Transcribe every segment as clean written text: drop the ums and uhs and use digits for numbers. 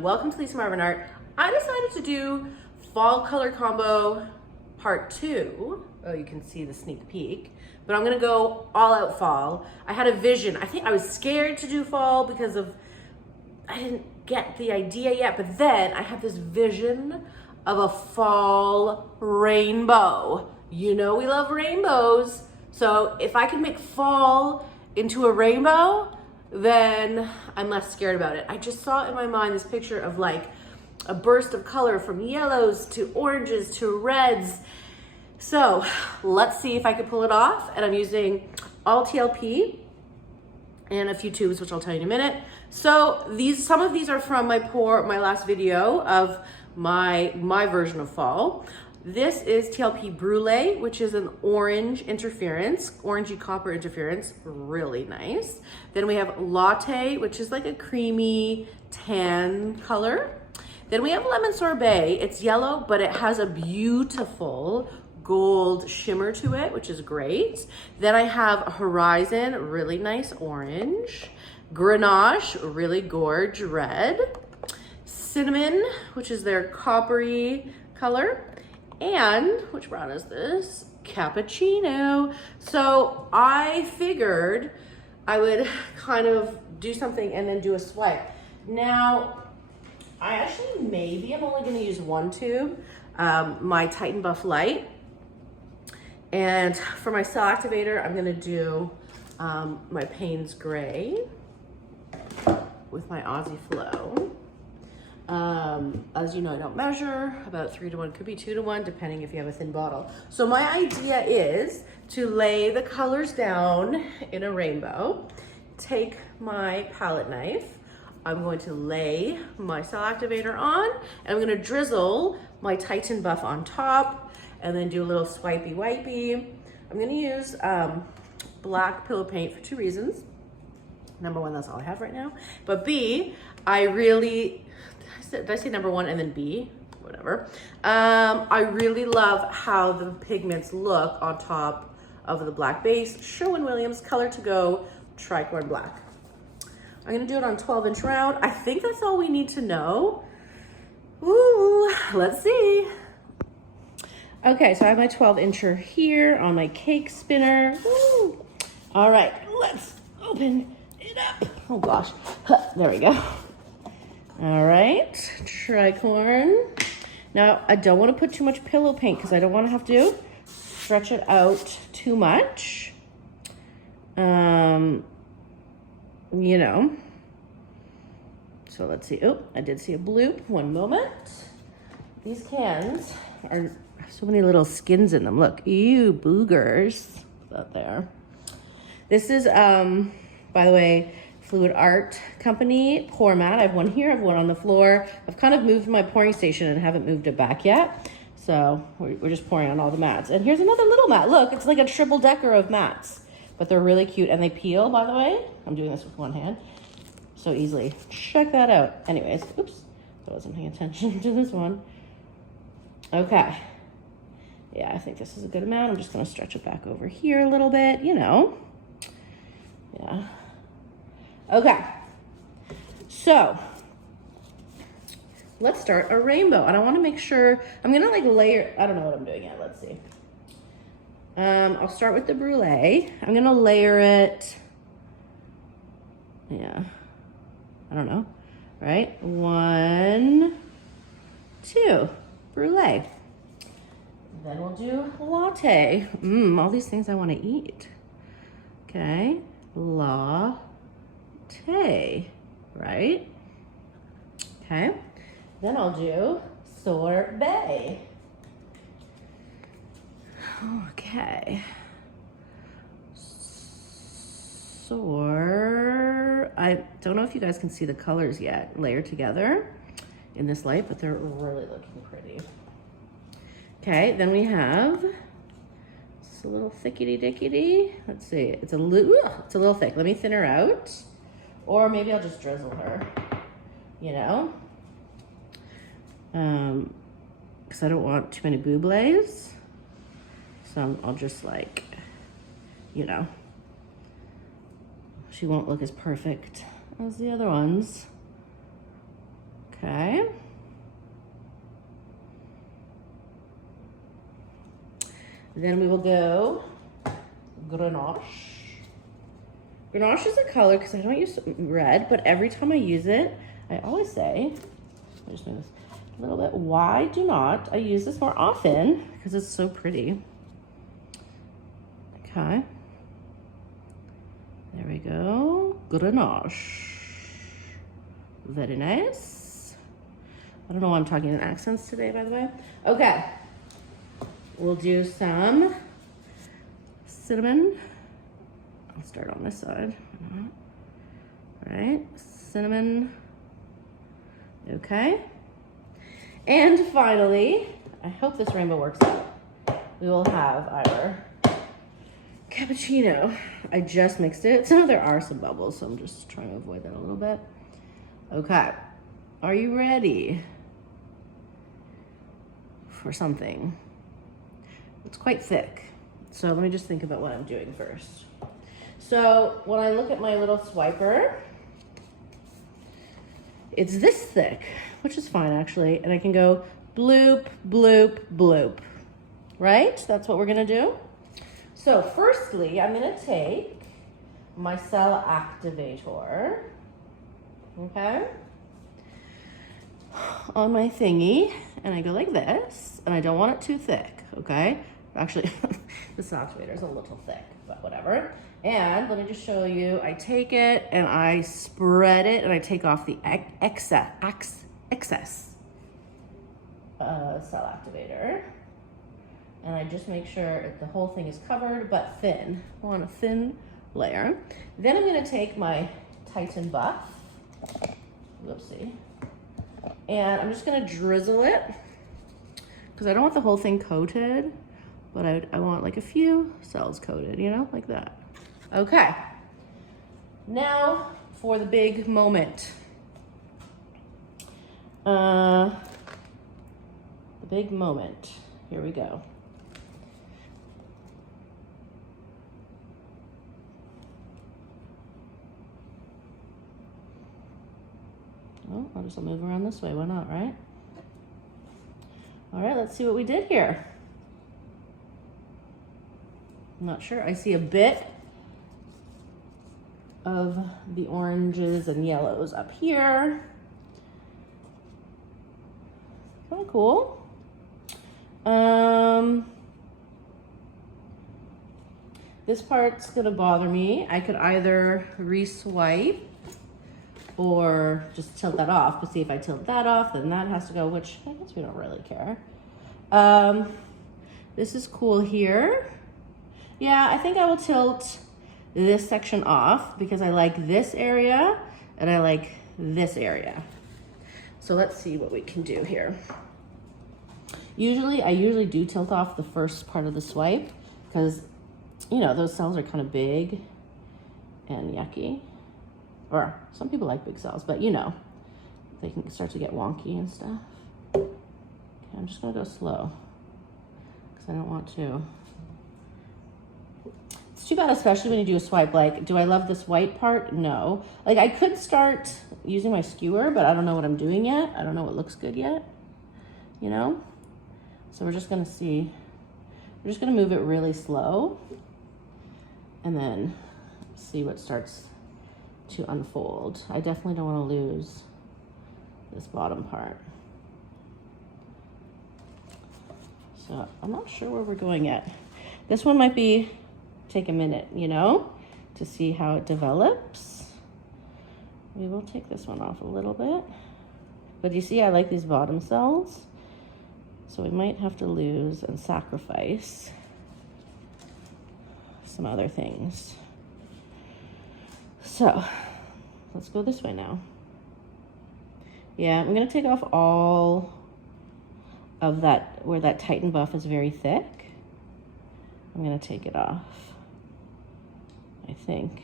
welcome to Lisa Marvin Art. I decided to do fall color combo part 2. Oh, you can see the sneak peek, but I'm gonna go all out fall. I had a vision. I think I was scared to do fall because I didn't get the idea yet, but then I had this vision of a fall rainbow. You know we love rainbows. So if I can make fall into a rainbow, then I'm less scared about it. I just saw in my mind this picture of like a burst of color from yellows to oranges to reds. So let's see if I can pull it off. And I'm using all TLP and a few tubes, which I'll tell you in a minute. So some of these are from my last video of my version of fall. This is TLP Brulee, which is an orange interference, orangey copper interference, really nice. Then we have Latte, which is like a creamy tan color. Then we have Lemon Sorbet. It's yellow, but it has a beautiful gold shimmer to it, which is great. Then I have Horizon, really nice orange. Grenache, really gorge red. Cinnamon, which is their coppery color. And, which brown is this? Cappuccino. So I figured I would kind of do something and then do a swipe. Now, I actually maybe I'm only gonna use one tube, my Titan Buff Light. And for my Cell Activator, I'm gonna do my Payne's Gray with my Aussie Flow. As you know, I don't measure, about 3 to 1, could be 2 to 1, depending if you have a thin bottle. So my idea is to lay the colors down in a rainbow, take my palette knife, I'm going to lay my Cell Activator on, and I'm gonna drizzle my Titan Buff on top, and then do a little swipey wipey. I'm gonna use black pillow paint for 2 reasons. Number 1, that's all I have right now. But B, did I say number 1 and then B? Whatever. I really love how the pigments look on top of the black base. Sherwin-Williams Color to Go Tricorn Black. I'm gonna do it on 12-inch round. I think that's all we need to know. Ooh, let's see. Okay, so I have my 12-incher here on my cake spinner. Woo. All right, let's open it up. Oh gosh, there we go. All right, tricorn. Now, I don't want to put too much pillow paint because I don't want to have to stretch it out too much. You know. So let's see. Oh, I did see a bloop. One moment. These cans are so many little skins in them. Look, ew, boogers out there. This is, by the way, Fluid Art Company pour mat. I have one here, I have one on the floor. I've kind of moved my pouring station and haven't moved it back yet. So we're just pouring on all the mats. And here's another little mat. Look, it's like a triple decker of mats, but they're really cute and they peel, by the way. I'm doing this with one hand so easily. Check that out. Anyways, oops, I wasn't paying attention to this one. Okay. Yeah, I think this is a good amount. I'm just gonna stretch it back over here a little bit, you know. Yeah. Okay, so let's start a rainbow. And I want to make sure, I'm gonna like layer, I don't know what I'm doing yet, let's see. I'll start with the brulee. I'm gonna layer it, yeah, I don't know, right? 1, 2, brulee. Then we'll do latte. All these things I want to eat. Okay, latte, right? Okay, then I'll do sorbet. Okay, I don't know if you guys can see the colors yet layered together in this light, but they're really looking pretty. Okay, then we have just a little thickety-dickety. Let's see, it's a little thick. Let me thin her out. Or maybe I'll just drizzle her, you know? Because I don't want too many bublés. So I'll just like, you know, she won't look as perfect as the other ones. Okay. Then we will go Grenache. Grenache is a color because I don't use red, but every time I use it, I always say, I just move this a little bit, why do not I use this more often? Because it's so pretty. Okay. There we go. Grenache. Very nice. I don't know why I'm talking in accents today, by the way. Okay. We'll do some cinnamon. I'll start on this side. All right, cinnamon. Okay. And finally, I hope this rainbow works out. We will have our cappuccino. I just mixed it, so there are some bubbles, so I'm just trying to avoid that a little bit. Okay, are you ready for something? It's quite thick, so let me just think about what I'm doing first. So when I look at my little swiper, it's this thick, which is fine actually, and I can go bloop, bloop, bloop, right? That's what we're gonna do. So firstly, I'm gonna take my Cell Activator, okay, on my thingy, and I go like this, and I don't want it too thick, okay? Actually, the Cell Activator is a little thick, but whatever. And let me just show you, I take it and I spread it and I take off the excess Cell Activator. And I just make sure the whole thing is covered, but thin. I want a thin layer. Then I'm gonna take my Titan Buff, whoopsie, and I'm just gonna drizzle it because I don't want the whole thing coated, but I want like a few cells coated, you know, like that. Okay, now for the big moment. The big moment, here we go. Oh, I'll just move around this way, why not, right? All right, let's see what we did here. I'm not sure, I see a bit of the oranges and yellows up here. Kind of cool. This part's gonna bother me. I could either re-swipe or just tilt that off, but see if I tilt that off, then that has to go, which I guess we don't really care. This is cool here. Yeah, I think I will tilt this section off because I like this area and I like this area. So let's see what we can do here. I usually do tilt off the first part of the swipe because, you know, those cells are kind of big and yucky. Or some people like big cells, but you know, they can start to get wonky and stuff. Okay, I'm just gonna go slow because I don't want to. It's too bad, especially when you do a swipe. Like, do I love this white part? No. Like, I could start using my skewer, but I don't know what I'm doing yet. I don't know what looks good yet, you know? So we're just gonna see. We're just gonna move it really slow and then see what starts to unfold. I definitely don't want to lose this bottom part. So I'm not sure where we're going yet. This one might take a minute, you know, to see how it develops. We will take this one off a little bit. But you see, I like these bottom cells. So we might have to lose and sacrifice some other things. So let's go this way now. Yeah, I'm gonna take off all of that, where that Titan Buff is very thick. I'm gonna take it off, I think.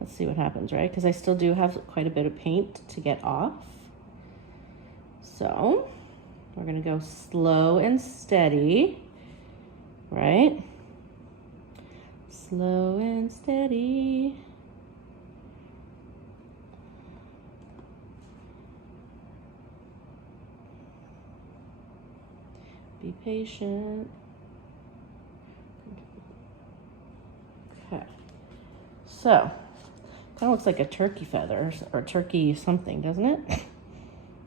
Let's see what happens, right? Because I still do have quite a bit of paint to get off. So we're gonna go slow and steady, right? Slow and steady. patient. Okay. So, kind of looks like a turkey feather or turkey something, doesn't it?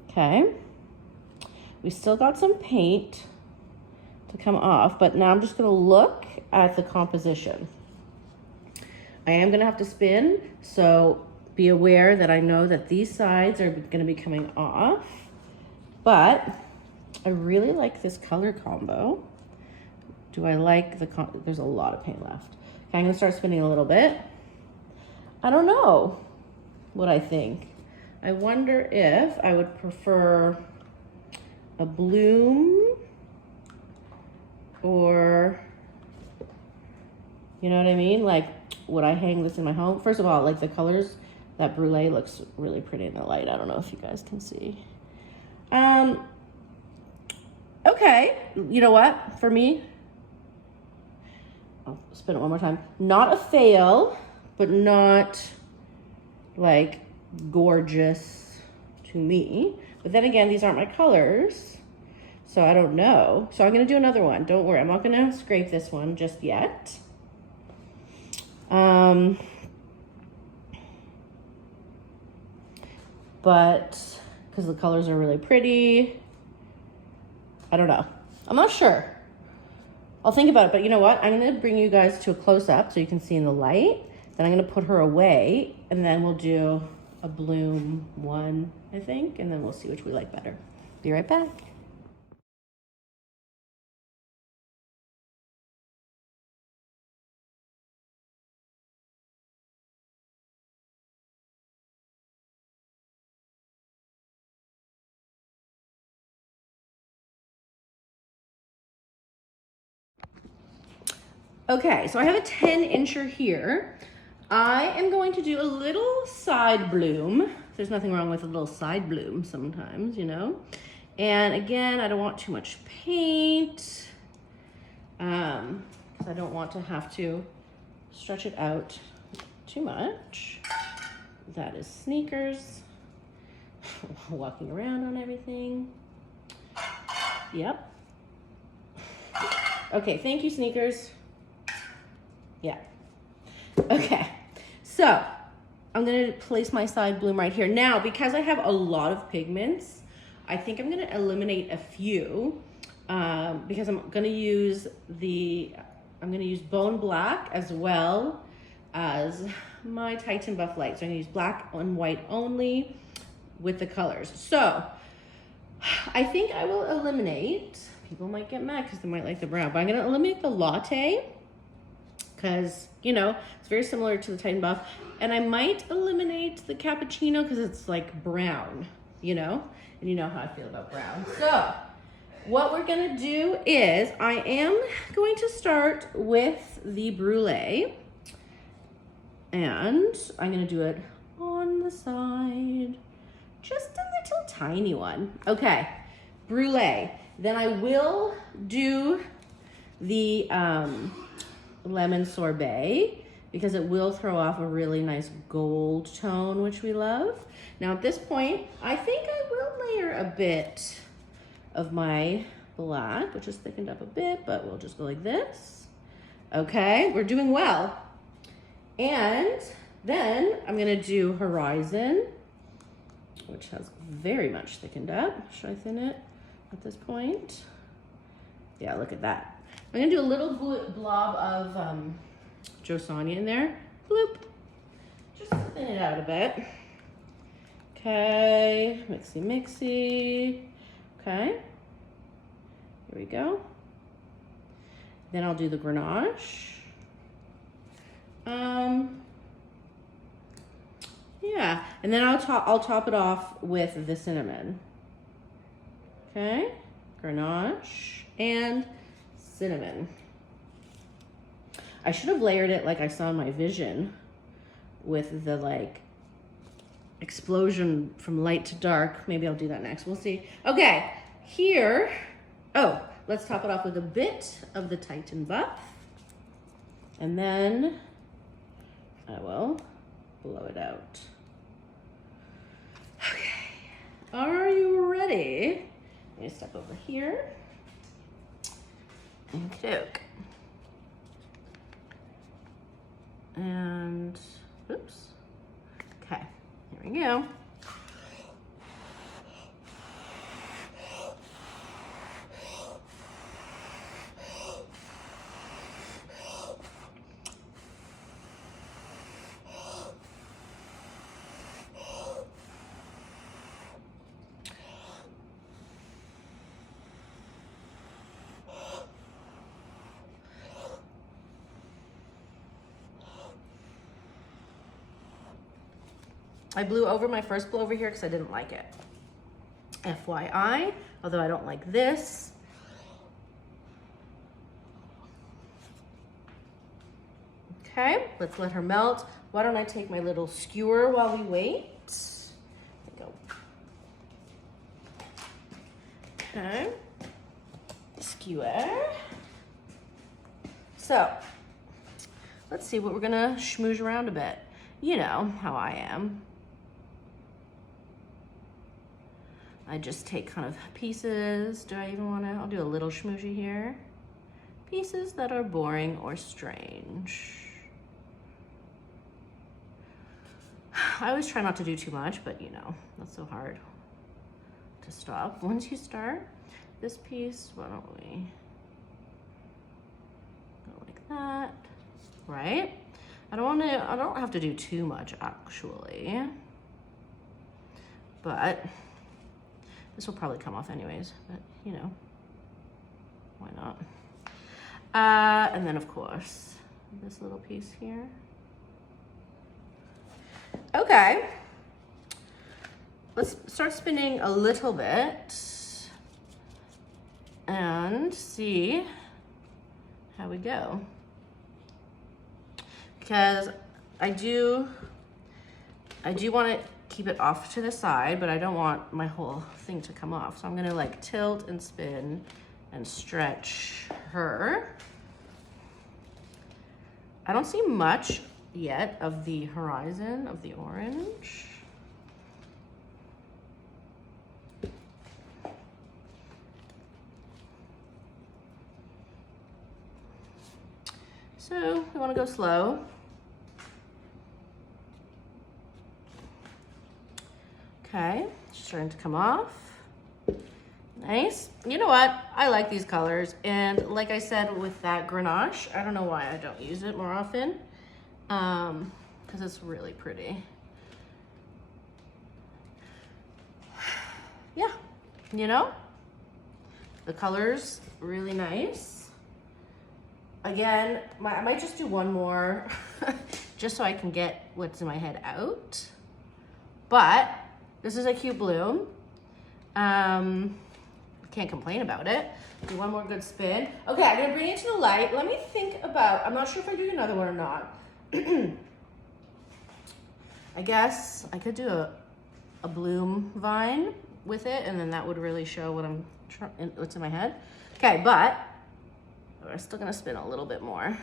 Okay. We still got some paint to come off, but now I'm just going to look at the composition. I am going to have to spin, so be aware that I know that these sides are going to be coming off, but I really like this color combo. Do I like the, there's a lot of paint left. Okay, I'm going to start spinning a little bit. I don't know what I think. I wonder if I would prefer a bloom or, you know what I mean? Like, would I hang this in my home? First of all, like the colors, that brulee looks really pretty in the light. I don't know if you guys can see. Okay, you know what? For me, I'll spin it one more time. Not a fail, but not like gorgeous to me. But then again, these aren't my colors, so I don't know. So I'm gonna do another one. Don't worry, I'm not gonna scrape this one just yet. But because the colors are really pretty, I don't know. I'm not sure. I'll think about it, but you know what? I'm gonna bring you guys to a close-up so you can see in the light. Then I'm gonna put her away, and then we'll do a bloom one, I think, and then we'll see which we like better. Be right back. Okay, so I have a 10-incher here. I am going to do a little side bloom. There's nothing wrong with a little side bloom sometimes, you know? And again, I don't want too much paint because I don't want to have to stretch it out too much. That is sneakers. Walking around on everything. Yep. Okay, thank you, sneakers. Yeah. Okay, so I'm gonna place my side bloom right here. Now, because I have a lot of pigments, I think I'm gonna eliminate a few because I'm gonna use bone black as well as my Titan Buff Light. So I'm gonna use black and white only with the colors. So I think I will eliminate, people might get mad because they might like the brown, but I'm gonna eliminate the latte because, you know, it's very similar to the Titan Buff. And I might eliminate the cappuccino because it's like brown, you know? And you know how I feel about brown. So what we're gonna do is I am going to start with the brulee. And I'm gonna do it on the side. Just a little tiny one. Okay, brulee. Then I will do the lemon sorbet because it will throw off a really nice gold tone, which we love. Now at this point, I think I will layer a bit of my black, which is thickened up a bit, but we'll just go like this. Okay, we're doing well. And then I'm gonna do Horizon, which has very much thickened up. Should I thin it at this point? Yeah, look at that. I'm gonna do a little blob of josonja in there. Bloop. Just to thin it out a bit. Okay, mixy mixy. Okay, here we go. Then I'll do the Grenache. Yeah, and then I'll top it off with the cinnamon. Okay, Grenache and cinnamon. I should have layered it like I saw in my vision with the like explosion from light to dark. Maybe I'll do that next, we'll see. Okay, here, oh, let's top it off with a bit of the Titan Buff. And then I will blow it out. Okay, are you ready? Let me step over here. Okey-doke. And, oops. Okay, here we go. I blew over my first blow over here because I didn't like it. FYI, although I don't like this. Okay, let's let her melt. Why don't I take my little skewer while we wait? There we go. Okay, skewer. So, let's see what we're gonna schmooze around a bit. You know how I am. I just take kind of pieces. Do I even wanna, I'll do a little schmoozhy here. Pieces that are boring or strange. I always try not to do too much, but you know, that's so hard to stop. Once you start this piece, why don't we go like that, right? I don't have to do too much actually, but this will probably come off anyways, but you know, why not? And then of course, this little piece here. Okay, let's start spinning a little bit and see how we go. Because I do want to keep it off to the side, but I don't want my whole thing to come off. So I'm gonna like tilt and spin and stretch her. I don't see much yet of the horizon of the orange. So we want to go slow. Okay, starting to come off. Nice. You know what? I like these colors. And like I said with that Grenache, I don't know why I don't use it more often. Because it's really pretty. Yeah, you know? The color's really nice. Again, I might just do one more just so I can get what's in my head out. But this is a cute bloom. Can't complain about it. Do one more good spin. Okay, I'm gonna bring it to the light. Let me think about, I'm not sure if I do another one or not. I guess I could do a bloom vine with it, and then that would really show what what's in my head. Okay, but we're still gonna spin a little bit more.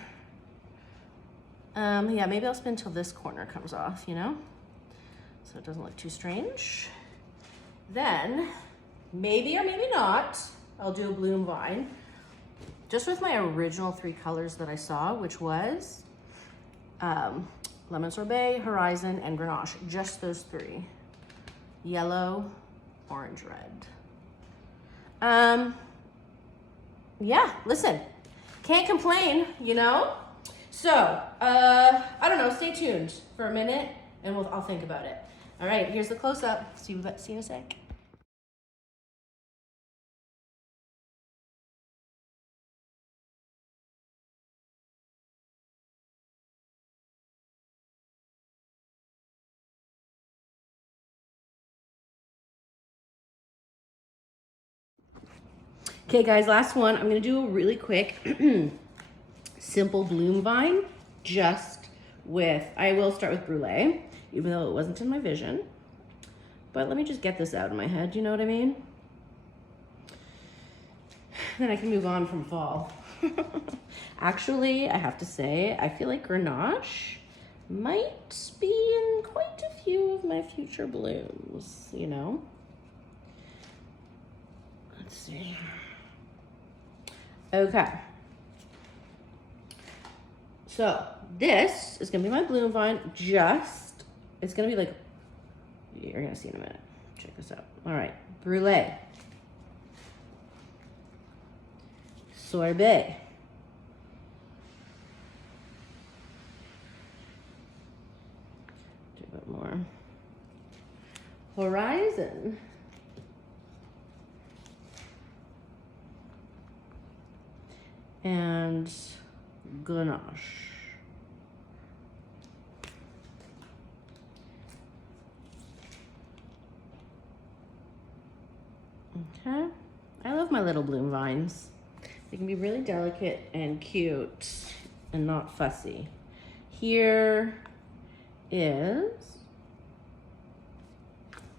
Yeah, maybe I'll spin till this corner comes off, you know? So it doesn't look too strange. Then, maybe or maybe not, I'll do a bloom vine. Just with my original 3 colors that I saw, which was Lemon Sorbet, Horizon, and Grenache. Just those 3. Yellow, orange, red. Yeah, listen, can't complain, you know? So, I don't know, stay tuned for a minute and I'll think about it. All right, here's the close-up. See you in a sec. Okay guys, last one. I'm gonna do a really quick, simple bloom vine, just with, I will start with Brulee, even though it wasn't in my vision. But let me just get this out of my head, you know what I mean? Then I can move on from fall. Actually, I have to say, I feel like Grenache might be in quite a few of my future blooms, you know? Let's see. Okay, So this is gonna be my bloom vine. It's gonna be like, you're gonna see in a minute. Check this out. All right, brulee, sorbet, do a bit more, horizon, and ganache. Okay, I love my little bloom vines. They can be really delicate and cute and not fussy. Here is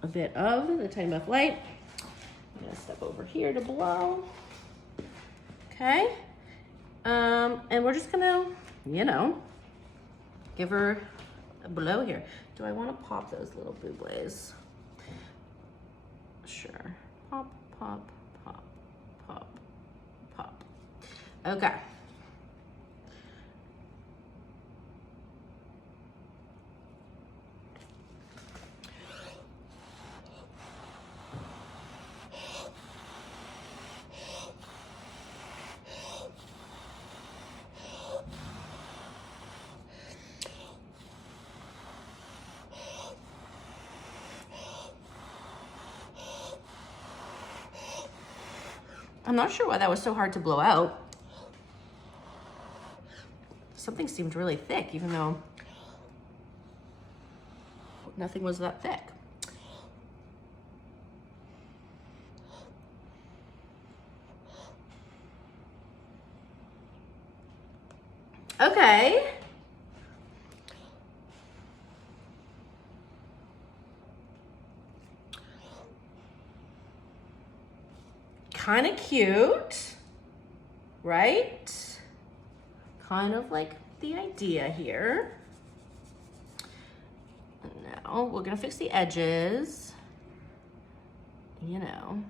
a bit of the Tiny Buff Light. I'm gonna step over here to blow. Okay, and we're just gonna, you know, give her a blow here. Do I wanna pop those little bublés? Sure. Pop, pop, pop, pop, pop. Okay. I'm not sure why that was so hard to blow out. Something seemed really thick, even though nothing was that thick. Okay. Kind of cute, right? Kind of like the idea here. Now we're gonna fix the edges, you know.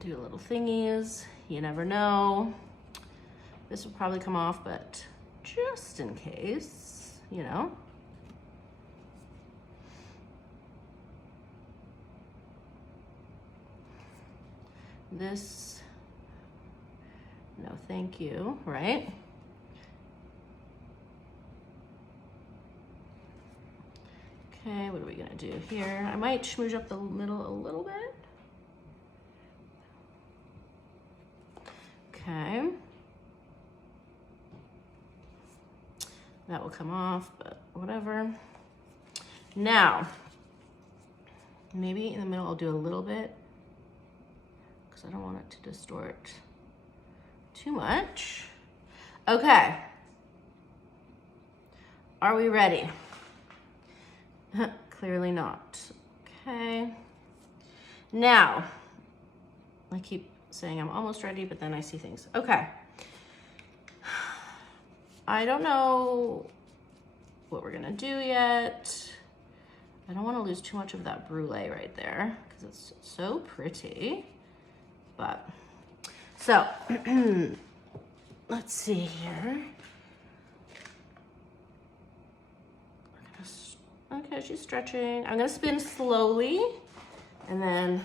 Do little thingies, you never know. This will probably come off, but just in case, you know. This, no thank you, right? Okay, what are we gonna do here? I might smooch up the middle a little bit. Okay. That will come off, but whatever. Now, maybe in the middle I'll do a little bit because I don't want it to distort too much. Okay. Are we ready? Clearly not. Okay. Now, I keep saying I'm almost ready, but then I see things. Okay. I don't know what we're gonna do yet. I don't wanna lose too much of that brulee right there because it's so pretty, but, so, let's see here. Okay, she's stretching. I'm gonna spin slowly and then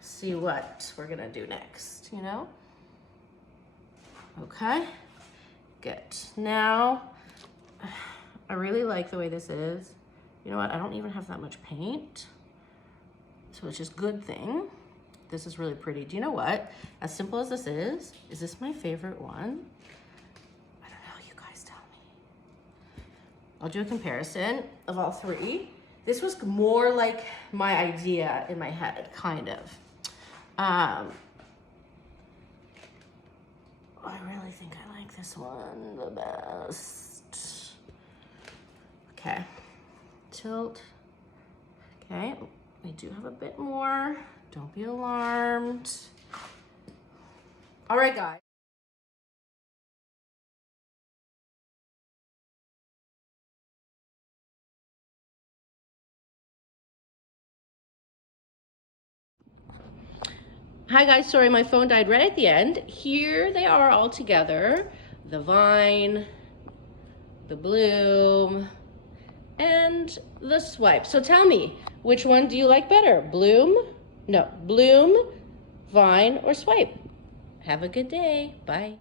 see what we're gonna do next, you know? Okay. Good. Now, I really like the way this is. You know what? I don't even have that much paint, so it's just a good thing. This is really pretty. Do you know what? As simple as this is this my favorite one? I don't know. You guys tell me. I'll do a comparison of all three. This was more like my idea in my head, kind of. I really think I like this one the best. Okay, tilt. Okay, we do have a bit more. Don't be alarmed. All right, guys. Hi guys, sorry my phone died right at the end. Here they are all together. The vine, the bloom, and the swipe. So tell me, which one do you like better? Bloom, vine, or swipe? Have a good day. Bye.